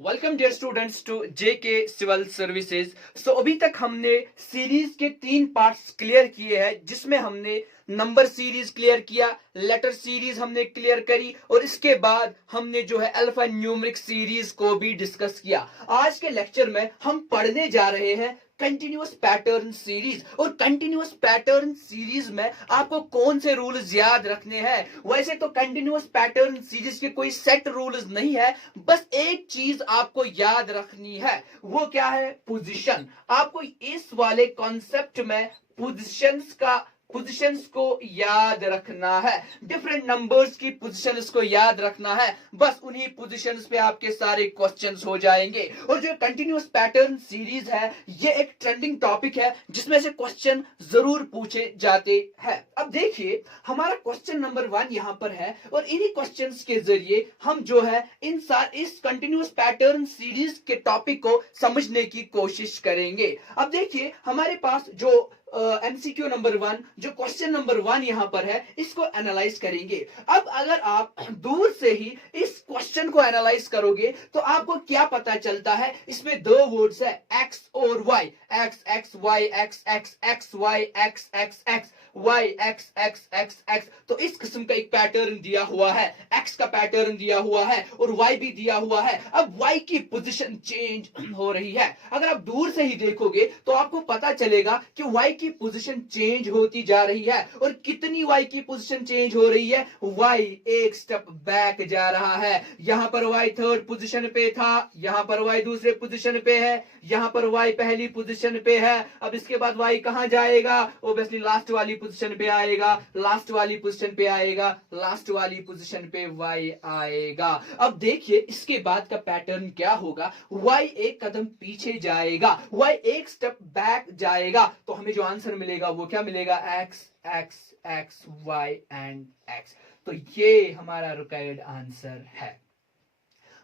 Welcome dear students to JK civil services. अभी तक हमने सीरीज के 3 पार्ट्स क्लियर किए हैं, जिसमें हमने नंबर सीरीज क्लियर किया, लेटर सीरीज हमने क्लियर करी और इसके बाद हमने जो है अल्फा न्यूमेरिक सीरीज को भी डिस्कस किया। आज के लेक्चर में हम पढ़ने जा रहे हैं कंटिन्यूअस पैटर्न सीरीज। और कंटिन्यूअस पैटर्न सीरीज में आपको कौन से रूल्स याद रखने हैं? वैसे तो कंटिन्यूअस पैटर्न सीरीज के कोई सेट रूल्स नहीं है, बस एक चीज आपको याद रखनी है। वो क्या है? पोजीशन। आपको इस वाले कॉन्सेप्ट में पोजीशंस को याद रखना है, डिफरेंट नंबर्स की पोजीशंस को याद रखना है। बस उन्हीं पोजीशंस पे आपके सारे क्वेश्चंस हो जाएंगे। और जो कंटिन्यूअस पैटर्न सीरीज है, ये एक ट्रेंडिंग टॉपिक है जिसमें से क्वेश्चन जरूर पूछे जाते हैं। अब देखिए, हमारा क्वेश्चन नंबर 1 यहां पर है और इन्हीं क्वेश्चंस के जरिए हम जो है इस कंटिन्यूअस पैटर्न सीरीज के टॉपिक को समझने की कोशिश करेंगे। अब देखिए, हमारे पास जो एमसीक्यू नंबर 1, जो क्वेश्चन नंबर 1 यहां पर है, इसको एनालाइज करेंगे। अब अगर आप दूर से ही इस क्वेश्चन को एनालाइज करोगे तो आपको क्या पता चलता है? इसमें 2 वर्ड्स है, एक्स और Y. X X Y X X X Y X X X Y X X X X. तो इस किस्म का एक पैटर्न दिया हुआ है, एक्स का पैटर्न दिया हुआ है और वाई भी दिया हुआ है। अब वाई की पोजीशन चेंज हो रही है। अगर आप दूर से ही देखोगे तो आपको पता चलेगा कि वाई की पोजीशन चेंज होती जा रही है। और कितनी वाई की पोजीशन चेंज हो रही है? वाई एक स्टेप बैक जा रहा है। यहां पर वाई थर्ड पोजीशन पे था, यहां पर वाई दूसरे पोजीशन पे है, यहां पर वाई पहली पोजीशन पे है। अब इसके बाद वाई कहां जाएगा? ऑब्वियसली लास्ट वाली पोजीशन पे आएगा, लास्ट वाली पोजीशन पे आएगा, लास्ट वाली पोजीशन पे वाई आएगा। अब देखिए, इसके बाद का पैटर्न क्या होगा? वाई एक कदम पीछे जाएगा, वाई एक स्टेप बैक जाएगा। तो हमें जो आंसर मिलेगा वो क्या मिलेगा? X X X Y and X. तो ये हमारा रिक्वायर्ड आंसर है।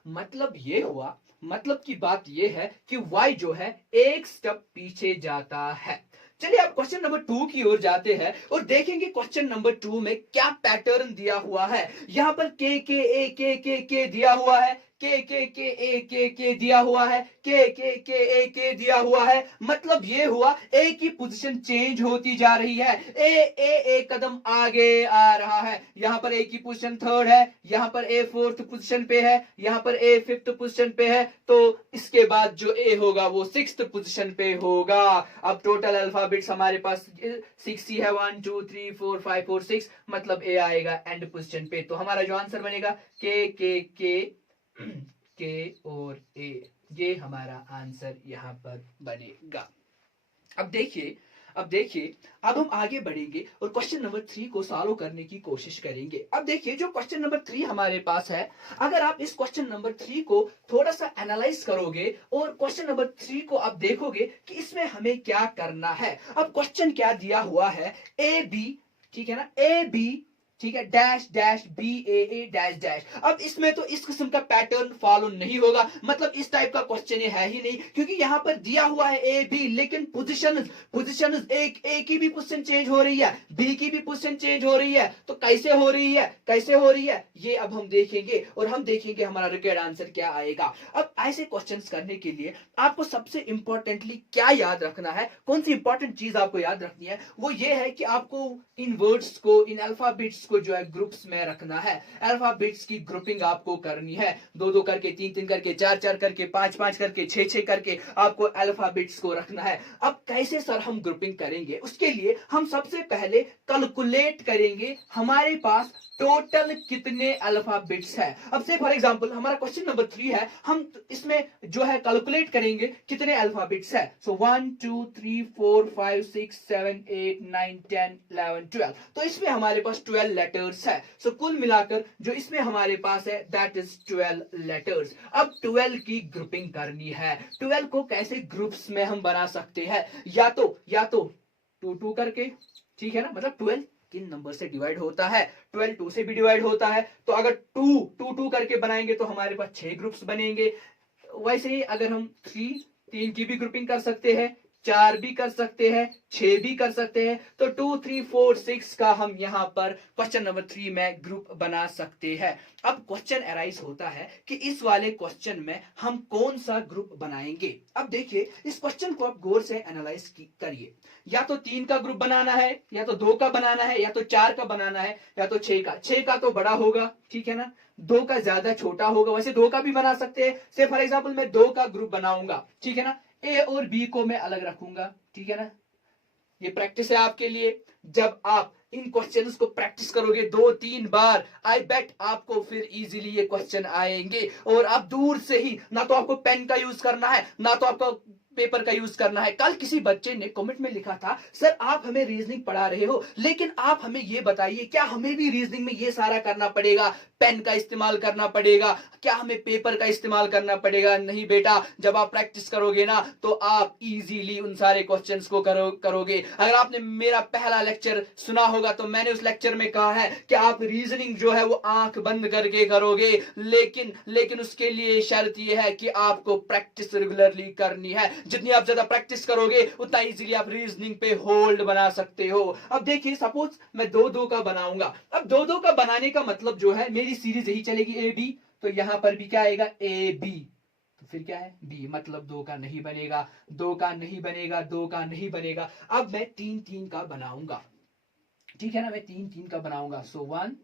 मतलब ये हुआ, मतलब की बात ये है कि y जो है एक स्टेप पीछे जाता है। चलिए अब क्वेश्चन नंबर 2 की ओर जाते हैं और देखेंगे क्वेश्चन नंबर 2 में क्या पैटर्न दिया हुआ है। यहां पर के दिया हुआ है, के दिया हुआ है, के दिया हुआ है। मतलब ये हुआ ए की पोजीशन चेंज होती जा रही है, ए एक कदम आगे आ रहा है। यहां पर ए की पोजीशन थर्ड है, यहां पर ए फोर्थ पोजीशन पे है, यहां पर ए फिफ्थ पोजीशन पे है। तो इसके बाद जो ए होगा वो सिक्स्थ पोजीशन पे होगा। अब टोटल अल्फाबेट्स हमारे पास 6 ही है, 1 2 3 4 5 4 6, मतलब ए आएगा एंड पोजीशन पे। तो हमारा जो आंसर बनेगा के और ए, ये हमारा आंसर यहां पर बनेगा। अब हम आगे बढ़ेंगे और क्वेश्चन नंबर 3 को सॉल्व करने की कोशिश करेंगे। अब देखिए, जो क्वेश्चन नंबर 3 हमारे पास है, अगर आप इस क्वेश्चन नंबर 3 को थोड़ा सा एनालाइज करोगे और क्वेश्चन नंबर 3 को आप देखोगे कि इसमें हमें क्या करना है। अब क्वेश्चन क्या दिया हुआ है? ए बी, ठीक है ना, ए बी, ठीक है, डैश डैश बी ए डैश डैश। अब इसमें तो इस किस्म का पैटर्न फॉलो नहीं होगा, मतलब इस टाइप का क्वेश्चन ये है ही नहीं, क्योंकि यहां पर दिया हुआ है ए बी, लेकिन पोजीशन एक ए की भी पोजीशन चेंज हो रही है, बी की भी पोजीशन चेंज हो रही है। तो कैसे हो रही है, कैसे हो रही है, ये अब हम देखेंगे और हम देखेंगे हमारा रिक्वायर्ड आंसर क्या आएगा। अब ऐसे क्वेश्चंस करने के लिए आपको सबसे इंपॉर्टेंटली क्या याद रखना है, कौन सी इंपॉर्टेंट चीज आपको याद रखनी है, वो ये है कि आपको इन वर्ड्स को, इन अल्फाबेट्स को जो है ग्रुप्स में रखना है। अल्फाबेट्स की ग्रुपिंग आपको करनी है, 2 करके, 3 करके, 4 करके, 5 करके, 6 करके आपको अल्फाबेट्स को रखना है। अब कैसे सर हम ग्रुपिंग करेंगे? उसके लिए हम सबसे पहले कैलकुलेट करेंगे हमारे पास टोटल कितने अल्फाबेट्स है। अब से फॉर एग्जांपल हमारा क्वेश्चन नंबर 3 है, हम इसमें जो है कैलकुलेट करेंगे कितने अल्फाबेट्स है। सो 1 2 3 4 5 6 7 8 9 10 11 12। तो इसमें हमारे पास 12 लेटर्स है। सो कुल मिलाकर जो इसमें हमारे पास है दैट इज 12 लेटर्स। अब 12 की ग्रुपिंग करनी है। 12 को कैसे ग्रुप्स में हम बना सकते हैं? या तो 2 करके, ठीक है ना, मतलब 12 किन नंबर से डिवाइड होता है? 12 2 से भी डिवाइड होता है। तो अगर 2 करके बनाएंगे तो हमारे पास 6 ग्रुप्स बनेंगे। वैसे ही अगर हम 3 की भी ग्रुपिंग कर सकते हैं, 4 भी कर सकते हैं, 6 भी कर सकते हैं। तो 2 3 4 6 का हम यहां पर क्वेश्चन नंबर 3 में ग्रुप बना सकते हैं। अब क्वेश्चन अराइज होता है कि इस वाले क्वेश्चन में हम कौन सा ग्रुप बनाएंगे। अब देखिए इस क्वेश्चन को आप गौर से एनालाइज करिए। या तो 3 का ग्रुप बनाना है, या तो 2 का बनाना है, या तो 4 का बनाना है, या तो 6 का। 6 का तो बड़ा होगा, ठीक है ना, 2 का ज्यादा छोटा होगा। वैसे 2 का भी बना सकते हैं। से फॉर एग्जाम्पल मैं 2 का ग्रुप बनाऊंगा, ठीक है ना, ए और बी को मैं अलग रखूंगा, ठीक है ना। ये प्रैक्टिस है आपके लिए। जब आप इन क्वेश्चंस को प्रैक्टिस करोगे 2-3 बार, आई बेट आपको फिर इजीली ये क्वेश्चन आएंगे। और आप दूर से ही, ना तो आपको पेन का यूज करना है, ना तो आपको पेपर का यूज करना है। कल किसी बच्चे ने कमेंट में लिखा था, सर आप हमें रीजनिंग पढ़ा रहे हो, लेकिन आप हमें ये बताइए क्या हमें भी रीजनिंग में ये सारा करना पड़ेगा, पेन का इस्तेमाल करना पड़ेगा, क्या हमें पेपर का इस्तेमाल करना पड़ेगा? नहीं बेटा, जब आप प्रैक्टिस करोगे ना तो आप इजीली उन सारे क्वेश्चंस को करोगे। अगर आपने मेरा पहला लेक्चर सुना होगा तो मैंने उस लेक्चर में कहा है कि आप रीजनिंग जो है वो आंख बंद करके करोगे, लेकिन उसके लिए शर्त यह है कि आपको प्रैक्टिस रेगुलरली करनी है। जितनी आप ज्यादा प्रैक्टिस करोगे उतना इजीली आप रीजनिंग पे होल्ड बना सकते हो। अब देखिए सपोज मैं 2-2 का बनाऊंगा। अब 2-2 का बनाने का मतलब जो है, मेरी सीरीज यही चलेगी ए बी, तो यहां पर भी क्या आएगा, ए बी, तो फिर क्या है, बी, मतलब 2 का नहीं बनेगा, 2 का नहीं बनेगा, 2 का नहीं बनेगा। अब मैं 3-3 का बनाऊंगा, ठीक है ना, मैं 3-3 का बनाऊंगा। सो 1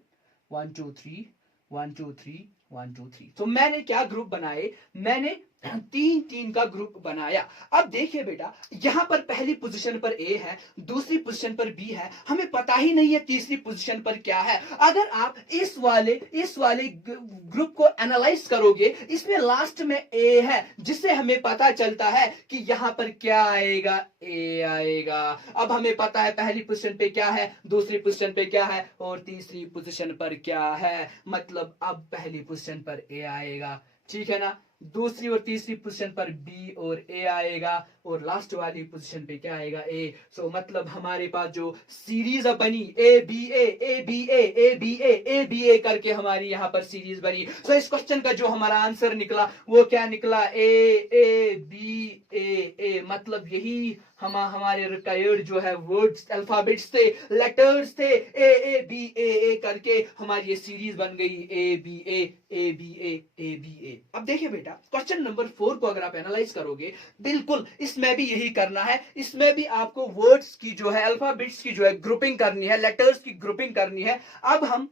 1 2 3 1 2 3 1 2 3। तो मैंने क्या ग्रुप बनाए, मैंने 3-3 का ग्रुप बनाया। अब देखिए बेटा, यहां पर पहली पोजीशन पर ए है, दूसरी पोजीशन पर बी है, हमें पता ही नहीं है तीसरी पोजीशन पर क्या है। अगर आप इस वाले ग्रुप को एनालाइज करोगे, इसमें लास्ट में ए है, जिससे हमें पता चलता है कि यहां पर क्या आएगा, ए आएगा। अब हमें पता है पहली पोजीशन पे क्या है, दूसरी पोजीशन पे क्या है, और तीसरी पोजीशन पर क्या है, मतलब अब पहली पोजीशन पर ए आएगा, ठीक है ना, दूसरी और तीसरी पोजीशन पर बी और ए आएगा, और लास्ट वाली पोजीशन पे क्या आएगा, ए। सो मतलब हमारे पास जो सीरीज बनी A B A, A B A, A B A, A B A करके हमारी यहां पर सीरीज बनी। सो इस क्वेश्चन का जो हमारा आंसर निकला वो क्या निकला, ए बी ए, मतलब यही हमारे रिक्वायर्ड जो है वर्ड्स, अल्फाबेट्स थे, लेटर्स थे, ए बी ए करके हमारी ये सीरीज बन गई, A B A, A B A, A B A. अब देखिए बेटा, क्वेश्चन नंबर 4 को अगर आप एनालाइज करोगे, बिल्कुल इसमें भी यही करना है। इसमें भी आपको वर्ड्स की जो है, अल्फाबेट्स की जो है ग्रुपिंग करनी है, लेटर्स की ग्रुपिंग करनी है। अब हम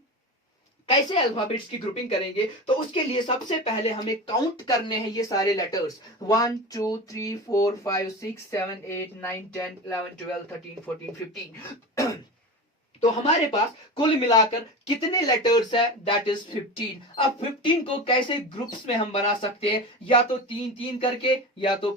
कैसे अल्फाबेट्स की ग्रुपिंग करेंगे, तो उसके लिए सबसे पहले हमें काउंट करने हैं ये सारे लेटर्स, 1 2 3 4 5 6 7 8 9 10 11 12 13 14 15 तो हमारे पास कुल मिलाकर कितने लेटर्स है, दैट इज 15। अब 15 को कैसे ग्रुप्स में हम बना सकते हैं, या तो 3-3 करके, या तो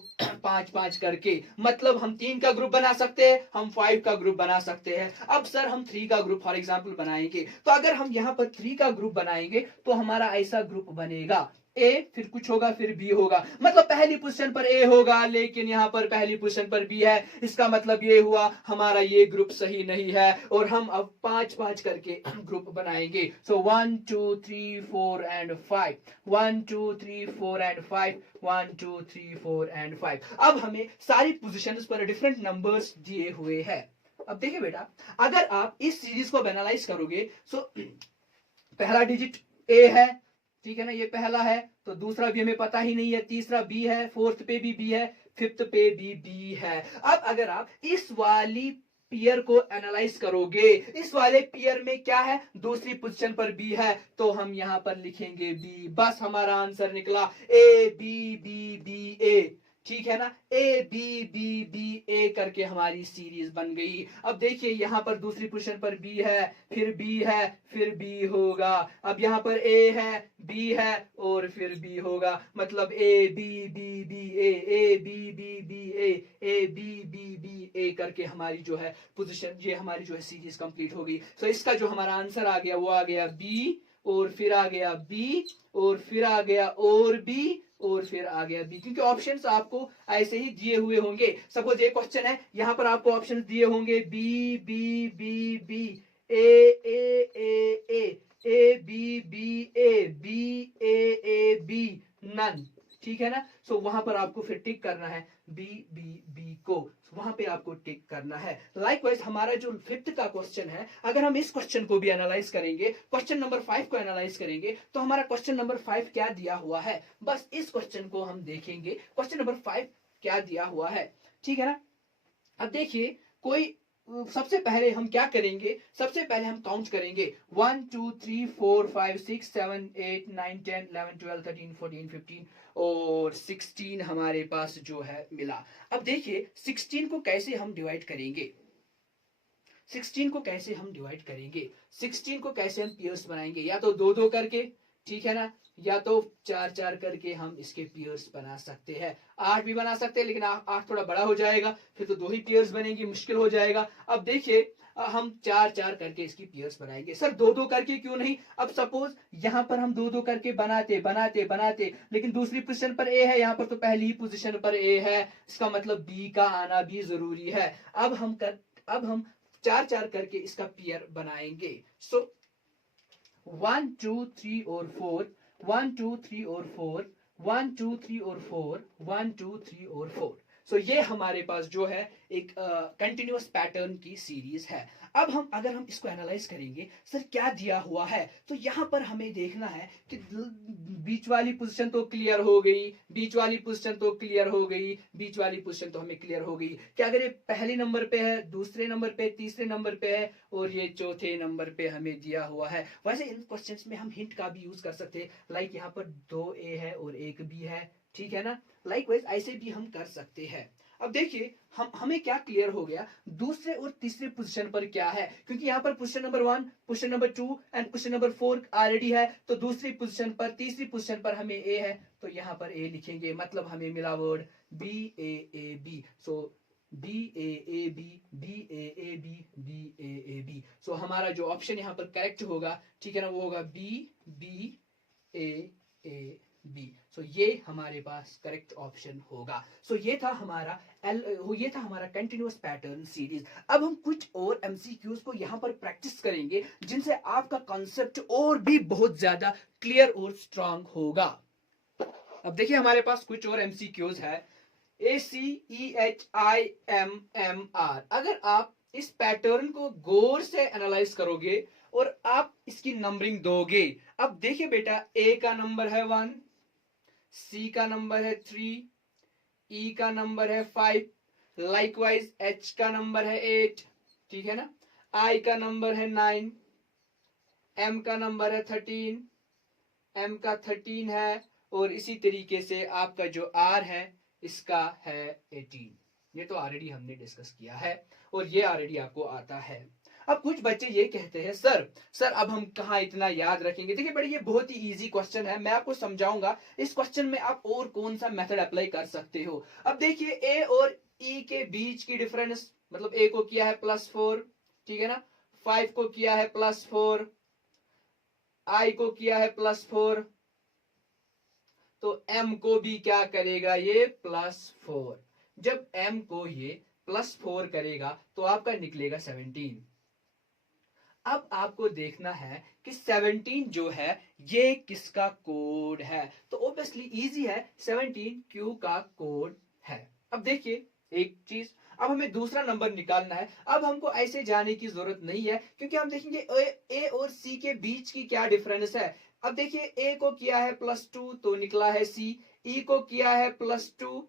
5-5 करके। मतलब हम 3 का ग्रुप बना सकते हैं, हम 5 का ग्रुप बना सकते हैं। अब सर हम 3 का ग्रुप फॉर एग्जांपल बनाएंगे, तो अगर हम यहां पर 3 का ग्रुप बनाएंगे तो हमारा ऐसा ग्रुप बनेगा, ए फिर कुछ होगा फिर बी होगा, मतलब पहली पोजीशन पर ए होगा लेकिन यहां पर पहली पोजीशन पर बी है। इसका मतलब ये हुआ हमारा ये ग्रुप सही नहीं है, और हम अब 5-5 करके ग्रुप बनाएंगे। सो 1 2 3 4 एंड 5, 1 2 3 4 एंड 5, 1 2 3 4 एंड 5। अब हमें सारी पोजीशंस पर डिफरेंट नंबर्स दिए हुए हैं। अब देखिए बेटा, अगर आप इस सीरीज को एनालाइज करोगे, सो पहला डिजिट ए है, ठीक है ना, ये पहला है, तो दूसरा भी हमें पता ही नहीं है, तीसरा बी है, फोर्थ पे भी बी है, फिफ्थ पे भी बी है। अब अगर आप इस वाली पेयर को एनालाइज करोगे, इस वाले पेयर में क्या है, दूसरी पोजीशन पर बी है, तो हम यहां पर लिखेंगे बी। बस हमारा आंसर निकला, ए बी बी बी ए, ठीक है ना, ए बी बी बी ए करके हमारी सीरीज बन गई। अब देखिए यहां पर दूसरी पोजीशन पर बी है, फिर बी है, फिर बी होगा। अब यहां पर ए है, बी है, और फिर बी होगा, मतलब A B B B A B B B A B B B A करके हमारी जो है पोजीशन, ये हमारी जो है सीरीज कंप्लीट होगी। तो इसका जो हमारा आंसर आ गया वो आ गया बी, और फिर आ गया बी, और फिर आ गया और बी, और फिर आ गया बी। क्योंकि ऑप्शंस आपको ऐसे ही दिए हुए होंगे। सपोज एक क्वेश्चन है, यहां पर आपको ऑप्शंस दिए होंगे B B B B, A B B A, B A B, none, ठीक है ना। सो वहां पर आपको फिर टिक करना है बी बी बी को, वहां पे आपको टिक करना है। लाइकवाइज हमारा जो फिफ्थ का क्वेश्चन है, अगर हम इस क्वेश्चन को भी एनालाइज करेंगे, क्वेश्चन नंबर 5 को एनालाइज करेंगे, तो हमारा क्वेश्चन नंबर 5 क्या दिया हुआ है, बस इस क्वेश्चन को हम देखेंगे, क्वेश्चन नंबर 5 क्या दिया हुआ है, ठीक है ना। अब देखिए कोई सबसे पहले हम क्या करेंगे, सबसे पहले हम काउंट करेंगे 1 2 3 4 5 6 7 8 9 10 11 12 13 14 15 और 16 हमारे पास जो है मिला। अब देखिए 16 को कैसे हम डिवाइड करेंगे, 16 को कैसे हम डिवाइड करेंगे, 16 को कैसे हम पेयर्स बनाएंगे, या तो दो दो करके, ठीक है ना, या तो चार चार करके हम इसके पेयर्स बना सकते हैं। 8 भी बना सकते हैं, लेकिन 8 थोड़ा बड़ा हो जाएगा, फिर तो दो ही पेयर्स बनेगी, मुश्किल हो जाएगा। अब देखिए हम चार चार करके इसकी पेयर्स बनाएंगे। सर दो दो करके क्यों नहीं, अब सपोज यहां पर हम दो दो करके बनाते बनाते बनाते, लेकिन दूसरी पोजीशन पर ए है, यहां पर तो पहली पोजीशन पर ए है, इसका मतलब बी का आना भी जरूरी है। अब हम चार चार करके इसका पेयर बनाएंगे। सो 1 2 3 और 4, 1 2 3 और 4, 1 2 3 और 4, 1 2 3 और 4। सो ये हमारे पास जो है एक कंटिन्यूअस पैटर्न की सीरीज है। अब हम अगर हम इसको एनालाइज करेंगे, सर क्या दिया हुआ है, तो यहां पर हमें देखना है कि बीच वाली पोजीशन तो क्लियर हो गई, बीच वाली पोजीशन तो क्लियर हो गई, बीच वाली पोजीशन तो हमें क्लियर हो गई कि अगर ये पहले नंबर पे है, दूसरे नंबर पे, तीसरे नंबर पे है और ये चौथे नंबर पे हमें दिया हुआ है। वैसे इन क्वेश्चंस में हम हिंट का भी यूज कर सकते हैं, लाइक यहाँ पर 2 ए है और 1 बी है, ठीक है ना। लाइकवाइज ऐसे भी हम कर सकते हैं। अब देखिए हमें क्या क्लियर हो गया, दूसरे और तीसरे पोजीशन पर क्या है, क्योंकि यहाँ पर position number 1, position number 2 and position number 4 already है, तो दूसरी पोजीशन पर, तीसरी पोजीशन पर हमें ए है, तो यहाँ पर ए लिखेंगे, मतलब हमें मिला word B A B. So B A B, B A B, B A B. So हमारा जो ऑप्शन यहाँ पर करेक्ट होगा, ठीक है ना, वो होगा बी बी ए बी। सो ये हमारे पास करेक्ट ऑप्शन होगा। सो ये था हमारा ये था हमारा कंटिन्यूअस पैटर्न सीरीज। अब हम कुछ और एमसीक्यूज को यहाँ पर प्रैक्टिस करेंगे, जिनसे आपका कॉन्सेप्ट और भी बहुत ज्यादा क्लियर और स्ट्रांग होगा। अब देखिए हमारे पास कुछ और एमसीक्यूज है। ACEHIMMR, अगर आप इस पैटर्न को गौर से एनालाइज करोगे और आप इसकी नंबरिंग दोगे, अब देखिए बेटा, ए का नंबर है 1, सी का नंबर है 3, ई का नंबर है 5, लाइकवाइज एच का नंबर है 8, ठीक है ना, आई का नंबर है 9, एम का नंबर है 13, एम का 13 है, और इसी तरीके से आपका जो आर है इसका है 18। ये तो ऑलरेडी हमने डिस्कस किया है और ये ऑलरेडी आपको आता है। अब कुछ बच्चे ये कहते हैं सर अब हम कहाँ इतना याद रखेंगे। देखिए बड़ी ये बहुत ही इजी क्वेश्चन है, मैं आपको समझाऊंगा इस क्वेश्चन में आप और कौन सा मेथड अप्लाई कर सकते हो। अब देखिए ए और ई के बीच की डिफरेंस, मतलब ए को किया है +4, ठीक है ना, 5 को किया है +4, आई को किया है +4, तो m को भी क्या करेगा, ये +4। जब m को ये +4 करेगा तो आपका निकलेगा 17। अब आपको देखना है कि 17 जो है ये किसका कोड है, तो ऑब्वियसली इजी है, 17 क्यू का कोड है। अब देखिए एक चीज, अब हमें दूसरा नंबर निकालना है। अब हमको ऐसे जाने की जरूरत नहीं है, क्योंकि हम देखेंगे ए और सी के बीच की क्या डिफरेंस है। अब देखिए ए को किया है +2 तो निकला है सी, ई को किया है +2,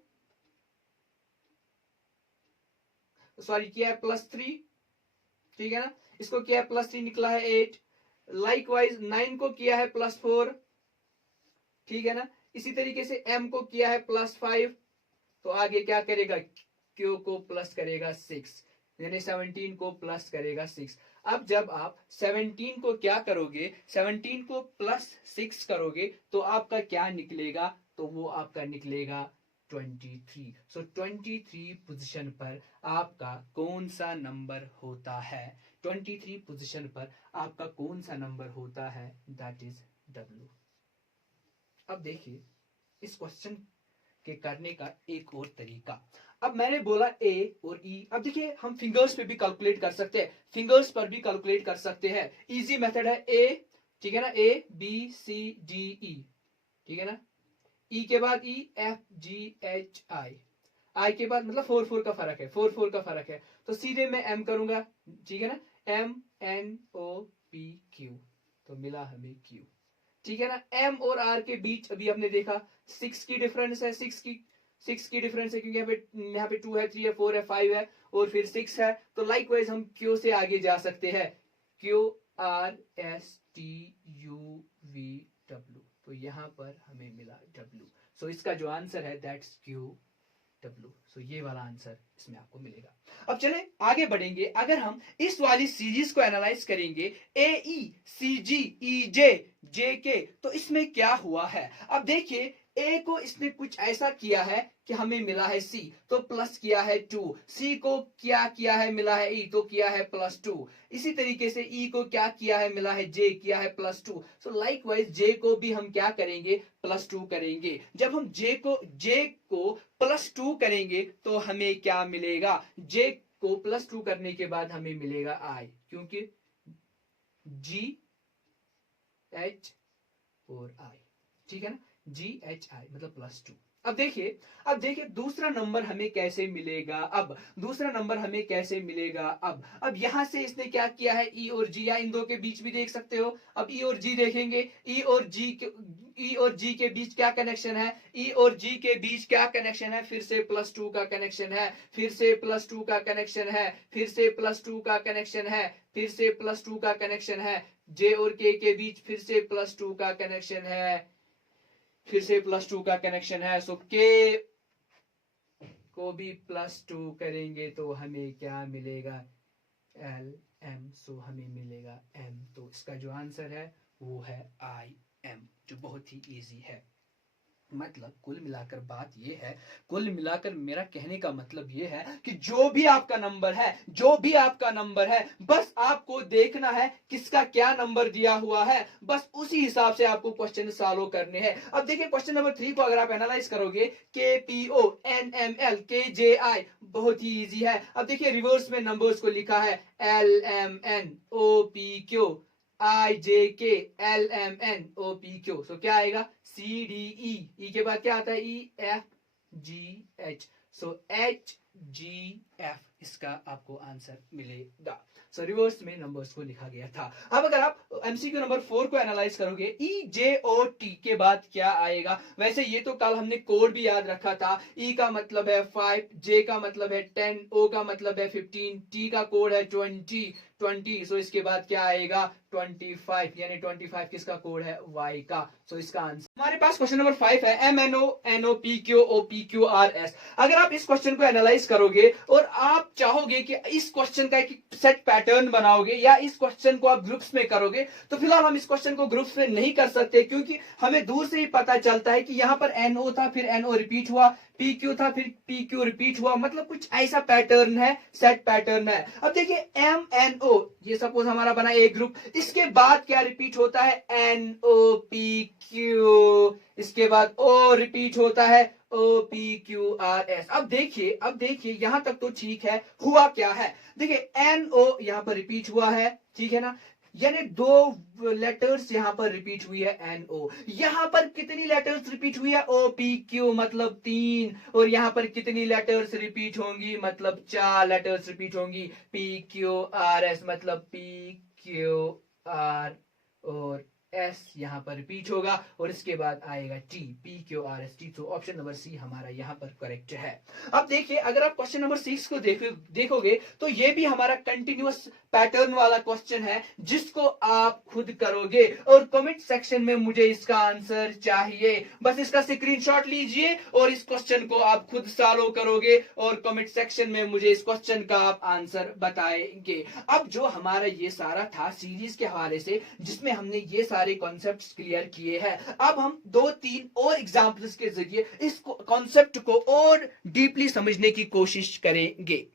सॉरी किया है +3, ठीक है ना, इसको किया है +3 निकला है 8, लाइकवाइज 9 को किया है +4, ठीक है ना, इसी तरीके से m को किया है +5, तो आगे क्या करेगा, q को प्लस करेगा 6, यानी 17 को प्लस करेगा 6। अब जब आप 17 को क्या करोगे, 17 को +6 करोगे तो आपका क्या निकलेगा, तो वो आपका निकलेगा 23। सो 23 पोजीशन पर आपका कौन सा नंबर होता है, 23 पोजीशन पर आपका कौन सा नंबर होता है, दैट इज W। अब देखिए इस क्वेश्चन के करने का एक और तरीका, अब मैंने बोला ए और ई, अब देखिए हम फिंगर्स पे भी कैलकुलेट कर सकते हैं, फिंगर्स पर भी कैलकुलेट कर सकते हैं। इजी मेथड है ए, ठीक है ना, A B C D E, ठीक है ना, ई के बाद ई, एफ जी एच आई, आई के बाद मतलब 4 का फर्क है, 4 का फर्क है, तो सीधे मैं एम करूंगा, ठीक है ना, M N O P Q, तो मिला हमें क्यू, ठीक है ना। एम और आर के बीच अभी हमने देखा 6 की डिफरेंस है, 6 की डिफरेंस है, क्योंकि यहाँ पे 2 है, 3 है, 4 है, 5 है और फिर 6 है, तो लाइकवाइज हम क्यू से आगे जा सकते हैं, Q R S T U V W, तो यहां पर हमें मिला डब्ल्यू, सो इसका जो आंसर है दैट्स क्यू डब्ल्यू, सो ये वाला आंसर इसमें आपको मिलेगा। अब चले आगे बढ़ेंगे, अगर हम इस वाली सीरीज को एनालाइज करेंगे ए ई सी जी ई जे जे के, तो इसमें क्या हुआ है, अब देखिए ए को इसने कुछ ऐसा किया है कि हमें मिला है सी, तो प्लस किया है 2, सी को क्या किया है, मिला है ई, तो किया है +2, इसी तरीके से ई को क्या किया है, मिला है जे, किया है +2, सो लाइकवाइज जे को भी हम क्या करेंगे, +2 करेंगे। जब हम जे को +2 करेंगे तो हमें क्या मिलेगा, जे को +2 करने के बाद हमें मिलेगा आई, क्योंकि जी एच और आई, ठीक है ना, जी एच आई मतलब +2। अब देखिए दूसरा नंबर हमें कैसे मिलेगा, अब दूसरा नंबर हमें कैसे मिलेगा, अब यहां से इसने क्या किया है, ई और जी, या इन दो के बीच भी देख सकते हो, अब ई और जी देखेंगे, ई और जी के बीच क्या कनेक्शन है, ई और जी के बीच क्या कनेक्शन है, फिर से +2 का कनेक्शन है, फिर से +2 का कनेक्शन है, फिर से +2 का कनेक्शन है, फिर से +2 का कनेक्शन है, जे और के बीच फिर से +2 का कनेक्शन है, फिर से +2 का कनेक्शन है, सो के को भी +2 करेंगे तो हमें क्या मिलेगा, एल एम, सो हमें मिलेगा एम, तो इसका जो आंसर है वो है आई एम, जो बहुत ही इजी है। मतलब कुल मिलाकर बात ये है, कुल मिलाकर मेरा कहने का मतलब ये है कि जो भी आपका नंबर है, बस आपको देखना है किसका क्या नंबर दिया हुआ है, बस उसी हिसाब से आपको क्वेश्चन सॉल्व करने हैं। अब देखिए क्वेश्चन नंबर 3 को अगर आप एनालाइज करोगे, K P O N M L K J आई, बहुत ही इजी है। अब देखिए रिवर्स में नंबर्स को लिखा है, L M N O P Q I J K L M N O P Q, so क्या आएगा, सी डी ई के बाद क्या आता है, E F G H, so H G F, इसका आपको आंसर मिलेगा। सो रिवर्स में नंबर्स को लिखा गया था। अब अगर आप एमसीक्यू नंबर 4 को एनालाइज करोगे, ई जे ओ टी के बाद क्या आएगा, वैसे ये तो कल हमने कोड भी याद रखा था, ई का मतलब है 5, जे का मतलब है 10, ओ का मतलब है 15, टी का कोड है 20, सो इसके बाद क्या आएगा 25, यानी 25 किसका कोड है, वाई का, सो इसका आंसर हमारे पास क्वेश्चन नंबर 5 है, M N O P Q O P Q R S. अगर आप इस क्वेश्चन को एनालाइज करोगे और आप चाहोगे कि इस क्वेश्चन का एक सेट पैटर्न बनाओगे या इस क्वेश्चन को आप ग्रुप्स में करोगे, तो फिलहाल हम इस क्वेश्चन को ग्रुप्स में नहीं कर सकते, क्योंकि हमें दूर से ही पता चलता है कि यहां पर एनओ था, फिर एनओ रिपीट हुआ, पी क्यू था, फिर पी क्यू रिपीट हुआ, मतलब कुछ ऐसा पैटर्न है, सेट पैटर्न है। अब देखिए एम एन ओ, ये सपोज हमारा बना एक ग्रुप, इसके बाद क्या रिपीट होता है, एन ओ पी क्यू, इसके बाद ओ रिपीट होता है, O P Q R S. अब देखिए यहां तक तो ठीक है, हुआ क्या है, देखिए एन ओ यहां पर रिपीट हुआ है, ठीक है ना, यानी 2 लेटर्स यहां पर रिपीट हुई है, एन ओ, यहां पर कितनी लेटर्स रिपीट हुई है, ओ पी क्यू मतलब 3, और यहां पर कितनी लेटर्स रिपीट होंगी, मतलब 4 लेटर्स रिपीट होंगी, पी क्यू आर एस मतलब पी क्यू आर और एस यहां पर रिपीट होगा, और इसके बाद आएगा T, P Q R S T, तो ऑप्शन नंबर सी हमारा यहां पर करेक्ट है। अब देखिए अगर आप क्वेश्चन नंबर 6 को देखोगे तो ये भी हमारा कंटिन्यूअस पैटर्न वाला क्वेश्चन है, जिसको आप खुद करोगे और कमेंट सेक्शन में मुझे इसका आंसर चाहिए, बस इसका स्क्रीनशॉट लीजिए और इस क्वेश्चन को आप खुद सॉल्व करोगे और कमेंट सेक्शन में मुझे इस क्वेश्चन का आप आंसर बताएंगे। अब जो हमारा ये सारा था सीरीज के हवाले से, जिसमें हमने ये सारे कॉन्सेप्ट्स क्लियर किए हैं, अब हम 2-3 और एग्जांपल्स के जरिए इस कॉन्सेप्ट को और डीपली समझने की कोशिश करेंगे।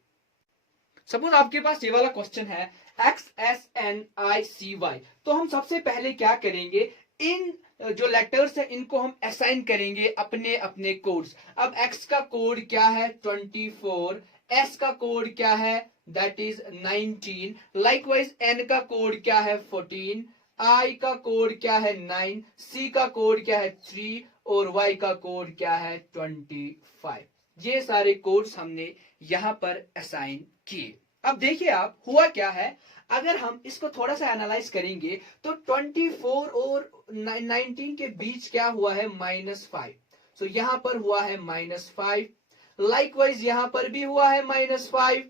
सपोज आपके पास ये वाला क्वेश्चन है XSNICY, तो हम सबसे पहले क्या करेंगे, इन जो लेटर्स है इनको हम असाइन करेंगे अपने अपने कोड्स। अब X का कोड क्या है 24, S का कोड क्या है दैट इज 19, लाइकवाइज N का कोड क्या है 14, I का कोड क्या है 9, C का कोड क्या है 3 और Y का कोड क्या है 25। ये सारे कोड्स हमने यहां पर असाइन किए। अब देखिए आप हुआ क्या है, अगर हम इसको थोड़ा सा एनालाइज करेंगे तो 24 और 19 के बीच क्या हुआ है -5। सो यहां पर हुआ है -5, लाइकवाइज यहां पर भी हुआ है -5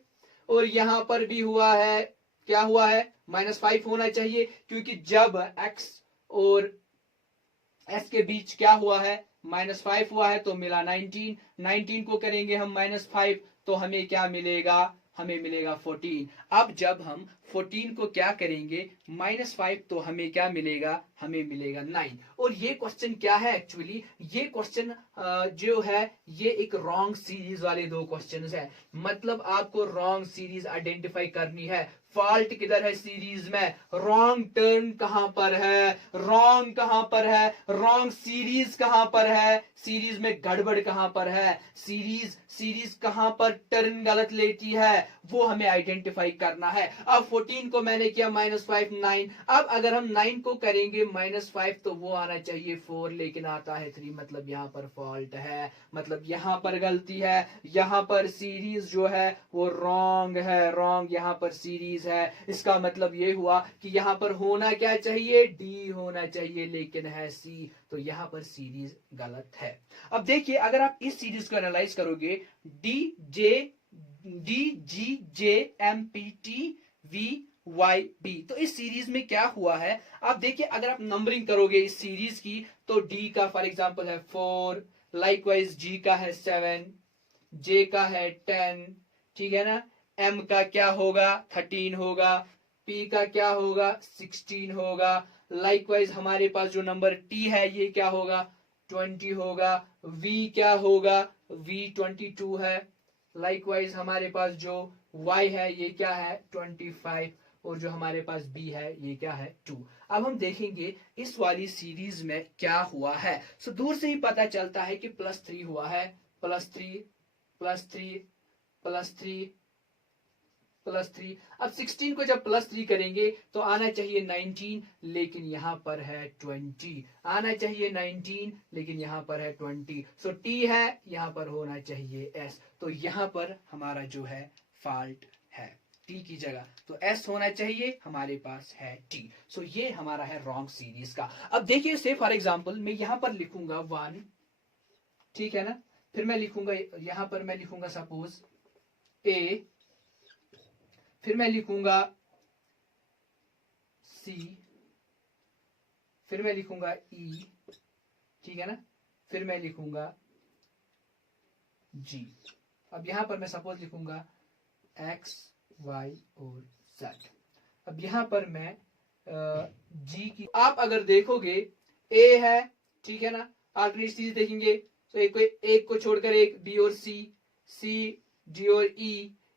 और यहां पर भी हुआ है, क्या हुआ है -5 होना चाहिए, क्योंकि जब x और s के बीच क्या हुआ है -5 हुआ है तो मिला 19, 19 को करेंगे हम -5 तो हमें क्या मिलेगा, हमें मिलेगा 14। अब जब हम 14 को क्या करेंगे -5 तो हमें क्या मिलेगा, हमें मिलेगा 9। और ये क्वेश्चन क्या है एक्चुअली, ये क्वेश्चन जो है ये एक रॉन्ग सीरीज वाले दो क्वेश्चन है। मतलब आपको रॉन्ग सीरीज आइडेंटिफाई करनी है। फॉल्ट किधर है सीरीज में, रॉन्ग टर्न कहां पर है, रॉन्ग कहां पर है, रॉन्ग सीरीज कहां पर है, सीरीज में गड़बड़ कहां पर है, सीरीज कहां पर टर्न गलत लेती है, वो हमें आइडेंटिफाई करना है। अब 14 को मैंने किया -5 9, अब अगर हम 9 को करेंगे -5 तो वो आना चाहिए 4 लेकिन आता है 3, मतलब यहां पर फॉल्ट है, मतलब यहां पर गलती है, यहां पर सीरीज जो है वो रॉन्ग है, रॉन्ग यहां पर सीरीज है। इसका मतलब ये हुआ कि यहां पर होना क्या चाहिए, डी होना चाहिए लेकिन है सी, तो यहां पर सीरीज गलत है। अब देखिए अगर आप इस सीरीज को एनालाइज करोगे, D G J M P T V Y B, तो इस सीरीज में क्या हुआ है, आप देखिए अगर आप नंबरिंग करोगे इस सीरीज की तो डी का फॉर एग्जांपल है 4, लाइकवाइज जी का है 7, जे का है 10, ठीक है ना, एम का क्या होगा 13 होगा, पी का क्या होगा 16 होगा, लाइकवाइज हमारे पास जो नंबर टी है ये क्या होगा 20 होगा, वी क्या होगा वी 22 है, लाइकवाइज हमारे पास जो y है ये क्या है 25 और जो हमारे पास b है ये क्या है 2। अब हम देखेंगे इस वाली सीरीज में क्या हुआ है। सो दूर से ही पता चलता है कि +3 हुआ है, +3 +3 +3 +3। अब 16 को जब +3 करेंगे तो आना चाहिए 19 लेकिन यहां पर है 20, आना चाहिए 19 लेकिन यहां पर है 20। सो t है यहां पर होना चाहिए s, तो यहां पर हमारा जो है फॉल्ट है t की जगह, तो s होना चाहिए, हमारे पास है t। सो ये हमारा है रॉन्ग सीरीज का। अब देखिए से फॉर एग्जांपल मैं यहां पर लिखूंगा 1, ठीक है ना, फिर मैं लिखूंगा यहां पर मैं लिखूंगा सपोज a, फिर मैं लिखूंगा C, फिर मैं लिखूंगा E, ठीक है ना, फिर मैं लिखूंगा G। अब यहां पर मैं सपोज लिखूंगा X Y और Z। अब यहां पर मैं G की, आप अगर देखोगे A है, ठीक है ना, अल्टरनेट चीज देखेंगे तो एक को छोड़कर एक B और C D और E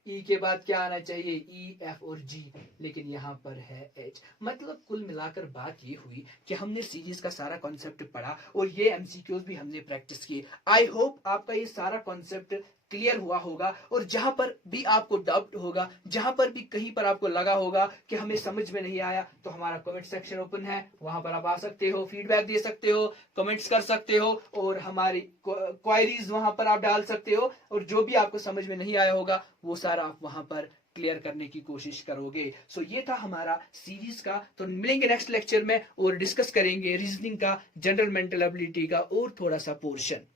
के बाद क्या आना चाहिए E F और G, लेकिन यहां पर है H। मतलब कुल मिलाकर बात ये हुई कि हमने सीरीज का सारा कॉन्सेप्ट पढ़ा और ये एमसीक्यूज भी हमने प्रैक्टिस किए। आई होप आपका ये सारा कॉन्सेप्ट क्लियर हुआ होगा, और जहां पर भी आपको डाउट होगा, जहां पर भी कहीं पर आपको लगा होगा कि हमें समझ में नहीं आया, तो हमारा कमेंट सेक्शन ओपन है, वहां पर आप आ सकते हो, फीडबैक दे सकते हो, कमेंट्स कर सकते हो और हमारी क्वायरीज वहां पर आप डाल सकते हो, और जो भी आपको समझ में नहीं आया होगा वो सारा आप वहां पर क्लियर करने की कोशिश करोगे। सो ये था हमारा सीरीज का। तो मिलेंगे नेक्स्ट लेक्चर में और डिस्कस करेंगे रीजनिंग का, जनरल मेंटल एबिलिटी का और थोड़ा सा पोर्शन।